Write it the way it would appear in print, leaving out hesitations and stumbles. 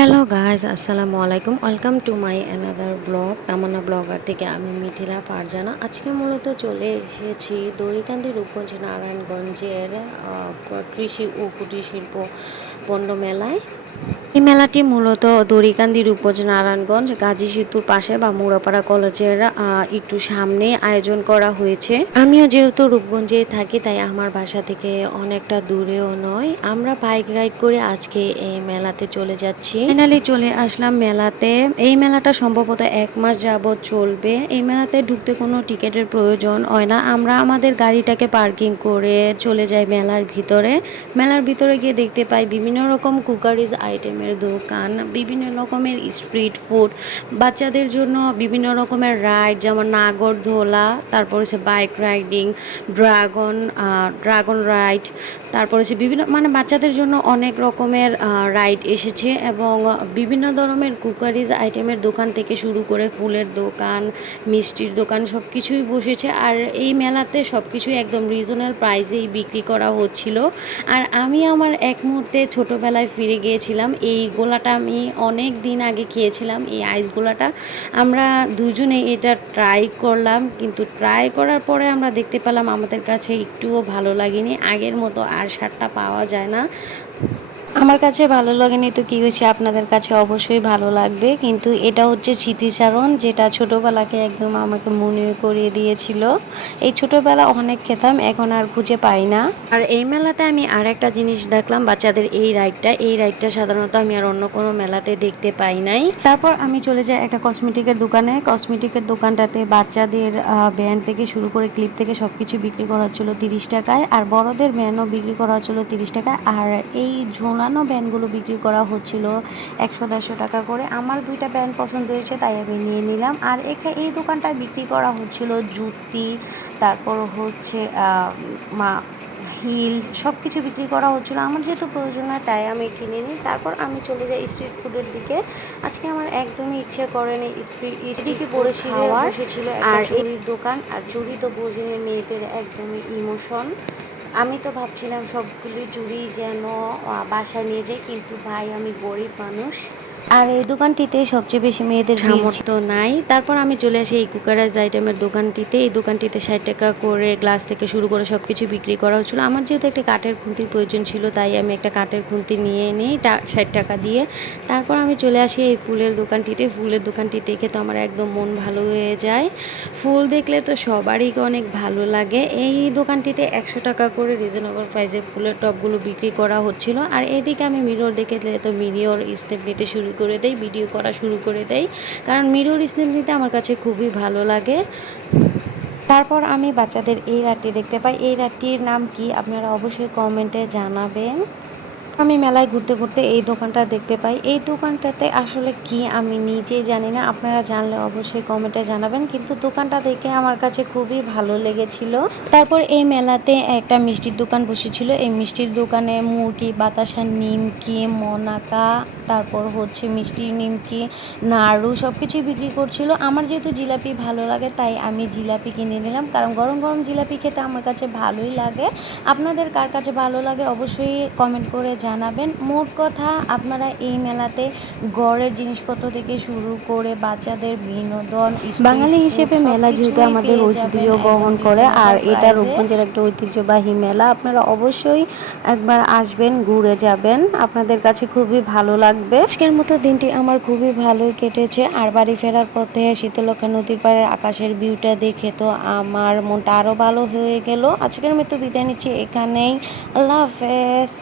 Hello guys, আসসালামু আলাইকুম। Welcome to my another blog. Tamanna blogger থেকে আমি মিথিলা ফারজানা। আজকে মূলত চলে এসেছি দড়িকান্দি রূপগঞ্জ নারায়ণগঞ্জের কৃষি ও কুটির শিল্প পণ্য মেলায়। এই মেলাটি মূলত দড়িকান্দি রূপগঞ্জ নারায়ণগঞ্জ গাজী সেতুর পাশে বা মুড়াপাড়া কলেজের একটু সামনে আয়োজন করা হয়েছে। আমিও যেহেতু রূপগঞ্জে থাকি, তাই আমার বাসা থেকে অনেকটা দূরেও নয়। আমরা বাইক রাইড করে আজকে এই মেলাতে চলে যাচ্ছি। ফাইনালি চলে আসলাম মেলাতে। এই মেলাটা সম্ভবত 1 মাস যাবৎ চলবে। এই মেলাতে ঢুকতে কোনো টিকিটের প্রয়োজন হয় না। আমরা আমাদের গাড়িটাকে পার্কিং করে চলে যাই মেলার ভিতরে। মেলার ভিতরে গিয়ে দেখতে পাই বিভিন্ন রকম কুকারিজ আইটেমের দোকান, বিভিন্ন রকমের স্ট্রিট ফুড, বাচ্চাদের জন্য বিভিন্ন রকমের রাইড, যেমন নাগরদোলা, তারপর হচ্ছে বাইক রাইডিং, ড্রাগন রাইড, তারপর হচ্ছে বিভিন্ন বাচ্চাদের জন্য অনেক রকমের রাইড এসেছে এবং বিভিন্ন ধরনের কুকারিজ আইটেমের দোকান থেকে শুরু করে ফুলের দোকান, মিষ্টির দোকান সব কিছুই বসেছে। আর এই মেলাতে সব কিছুই একদম রিজনাল প্রাইসেই বিক্রি করা হচ্ছিল। আর আমি আমার এক মুহূর্তে ছোটোবেলায় ফিরে গিয়েছিলাম। এই গোলাটা আমি অনেক দিন আগে খেয়েছিলাম, এই আইস গোলাটা। আমরা দুজনে এটা ট্রাই করলাম, কিন্তু ট্রাই করার পরে আমরা দেখতে পেলাম আমাদের কাছে একটুও ভালো লাগেনি। আগের মতো আর স্বাদটা পাওয়া যায় না। আমার কাছে ভালো লাগেনি তো কী হয়েছে, আপনাদের কাছে অবশ্যই ভালো লাগবে। কিন্তু এটা হচ্ছে স্মৃতিচারণ, যেটা ছোটোবেলাকে একদম আমাকে মনে করিয়ে দিয়েছিল। এই ছোটোবেলা অনেক খেতাম, এখন আর খুঁজে পাই না। আর এই মেলাতে আমি আর একটা জিনিস দেখলাম, বাচ্চাদের এই রাইডটা সাধারণত আমি আর অন্য কোনো মেলাতে দেখতে পাই নাই। তারপর আমি চলে যাই একটা কসমেটিকের দোকানে। কসমেটিকের দোকানটাতে বাচ্চাদের ব্যান্ড থেকে শুরু করে ক্লিপ থেকে সব কিছু বিক্রি করা হচ্ছিলো 30 টাকায়, আর বড়দের ব্যান্ডও বিক্রি করা হচ্ছিলো 30 টাকায়। আর এই ঝোলানো ব্যান্ডগুলো বিক্রি করা হচ্ছিল 100-150 টাকা করে। আমার 2টা ব্যান্ড পছন্দ হয়েছে, তাই আমি নিয়ে নিলাম। আর এই দোকানটায় বিক্রি করা হচ্ছিল জুতি, তারপর হচ্ছে হিল, সব কিছু বিক্রি করা হচ্ছিলো। আমার যেহেতু প্রয়োজন হয় তাই আমি কিনে নিই। তারপর আমি চলে যাই স্ট্রিট ফুডের দিকে। আজকে আমার একদমই ইচ্ছে করেনি স্ট্রিট ফুড খাওয়ার। বসেছিল একটা চুড়ির দোকান, আর চুড়ি তো বোঝেনি মেয়েদের একদমই ইমোশন। আমি তো ভাবছিলাম সবগুলি চুড়ি যেন বাসায় নিয়ে যাই, কিন্তু ভাই আমি গরিব মানুষ, আর এই দোকানটিতে সবচেয়ে বেশি মেয়েদের সামর্থ্য নাই। তারপর আমি চলে আসি এই কুকারাইজ আইটেমের দোকানটিতে। এই দোকানটিতে 60 টাকা করে গ্লাস থেকে শুরু করে সব কিছু বিক্রি করা হচ্ছিলো। আমার যেহেতু একটা কাঠের খুন্তির প্রয়োজন ছিল, তাই আমি একটা কাঠের খুন্তি নিয়ে নিই 60 টাকা দিয়ে। তারপর আমি চলে আসি এই ফুলের দোকানটিতে। ফুলের দোকানটি দেখে তো আমার একদম মন ভালো হয়ে যায়। ফুল দেখলে তো সবারই অনেক ভালো লাগে। এই দোকানটিতে 100 টাকা করে রিজনেবল প্রাইসে ফুলের টবগুলো বিক্রি করা হচ্ছিল। আর এদিকে আমি মিরর দেখে তো মিরর স্টেপ নিতে শুরু করে দেই, ভিডিও করা শুরু করে দেই, কারণ মিরর স্টেপ নিতে আমার কাছে খুবই ভালো লাগে। তারপর আমি বাচ্চাদের এই রাইডটি দেখতে পাই। এই রাইডটির নাম কি আপনারা অবশ্যই কমেন্টে জানাবেন। আমি মেলায় ঘুরতে ঘুরতে এই দোকানটা দেখতে পাই। এই দোকানটাতে আসলে কি আমি নিজেই জানি না, আপনারা জানলে অবশ্যই কমেন্টে জানাবেন। কিন্তু দোকানটা দেখে আমার কাছে খুবই ভালো লেগেছিল। তারপর এই মেলাতে একটা মিষ্টির দোকান বসেছিল। এই মিষ্টির দোকানে মুরগি, বাতাসা, নিমকি, মনাকা, তারপর হচ্ছে মিষ্টি নিমকি, নাড়ু সব কিছুই বিক্রি করছিল। আমার যেহেতু জিলাপি ভালো লাগে, তাই আমি জিলাপি কিনে নিলাম, কারণ গরম গরম জিলাপি খেতে আমার কাছে ভালোই লাগে। আপনাদের কার কাছে ভালো লাগে অবশ্যই কমেন্ট করে জানাবেন। মোট কথা, আপনারা এই মেলাতে ঘরের জিনিসপত্র থেকে শুরু করে বাচ্চাদের বিনোদন, বাঙালি হিসেবে মেলা যেহেতু আমাদের ঐতিহ্য বহন করে, আর এটা রূপগঞ্জের একটা ঐতিহ্যবাহী মেলা। আপনারা অবশ্যই একবার আসবেন, ঘুরে যাবেন, আপনাদের কাছে খুবই ভালো লাগবে। আজকের মতো দিনটি আমার খুবই ভালোই কেটেছে। আর বাড়ি ফেরার পথে শীতলক্ষা নদীর পাড়ের আকাশের ভিউটা দেখে তো আমার মনটা আরও ভালো হয়ে গেল। আজকের মতো বিদায় নিচ্ছি এখানেই। আল্লাহ হাফেজ।